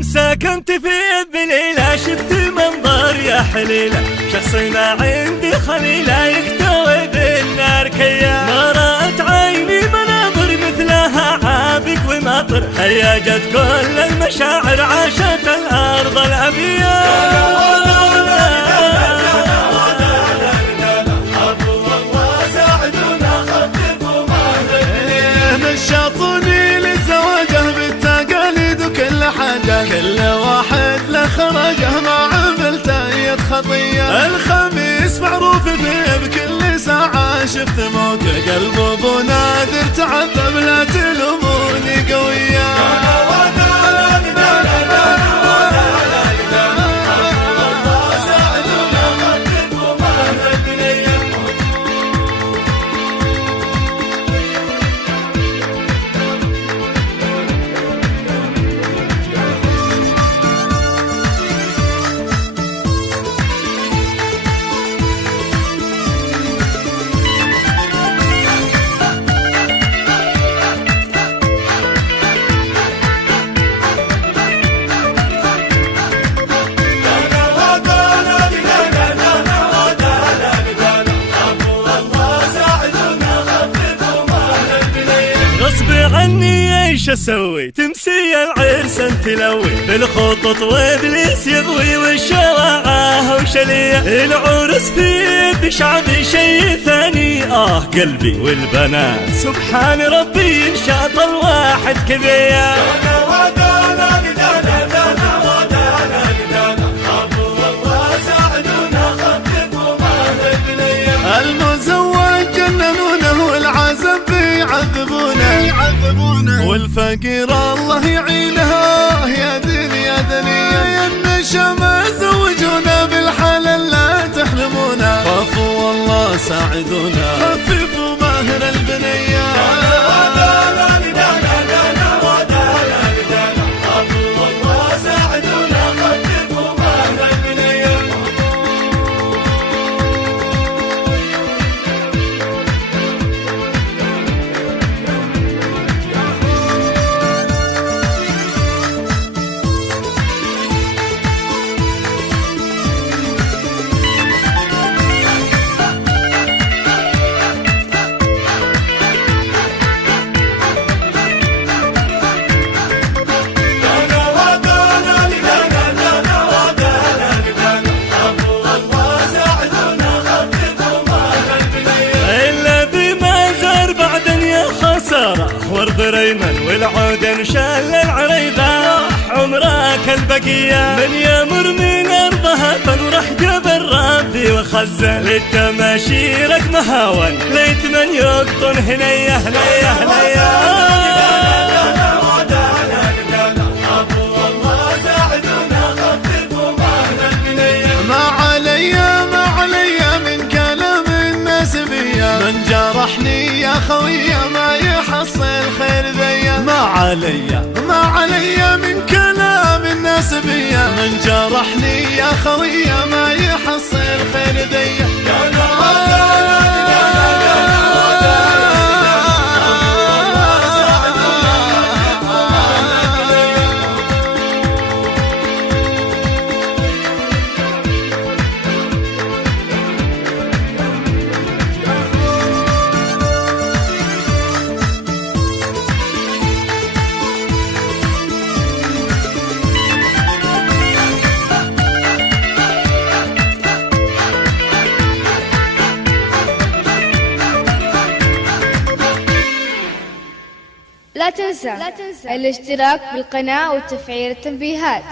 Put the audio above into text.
يوم سكنت في بليلة شفت منظر يا حليلة، شخص ما عندي خليلة يكتوي بالنار كيا، ما رأت عيني مناظر مثلها عابق ومطر، هيجت كل المشاعر عاشت الأرض الأبيض. نشاطوني للزواجه بالتقاليد وكل حاجة، كل واحد له خرجه ما عملته يد خطية. الخميس معروف فيه بكل ساعة شفت موته، قلب ابو نادر تعذب لا تلوموني قوية. عني ايش اسوي تمسي العرس تلوي، بالخطط وابليس يضوي والشواعه وشليه، العرس فيه بشعبي شي ثاني قلبي والبنات سبحان ربي انشاط الواحد كذية. المزوج جننونه والعزب يعذبونه، والفقير الله يعينها يا دنيا دنيا. يا النشمة زوجونا بالحلال لا تحلمونا، خافوا والله ساعدونا خففوا مهر البنية. ورد ريمن والعود انشال العريضة، عمرك البقية من يمر من أرضها فنروح جبل ربي وخزن، للتماشيرك مهاون ليت من يقطن هنية هنية هنية. من جرحني يا خويا ما يحصل خير ذيا، ما علي من كلام الناس بيا، من جرحني يا خويا ما يحصل خير ذيا. لا تنسى الاشتراك بالقناة وتفعيل التنبيهات.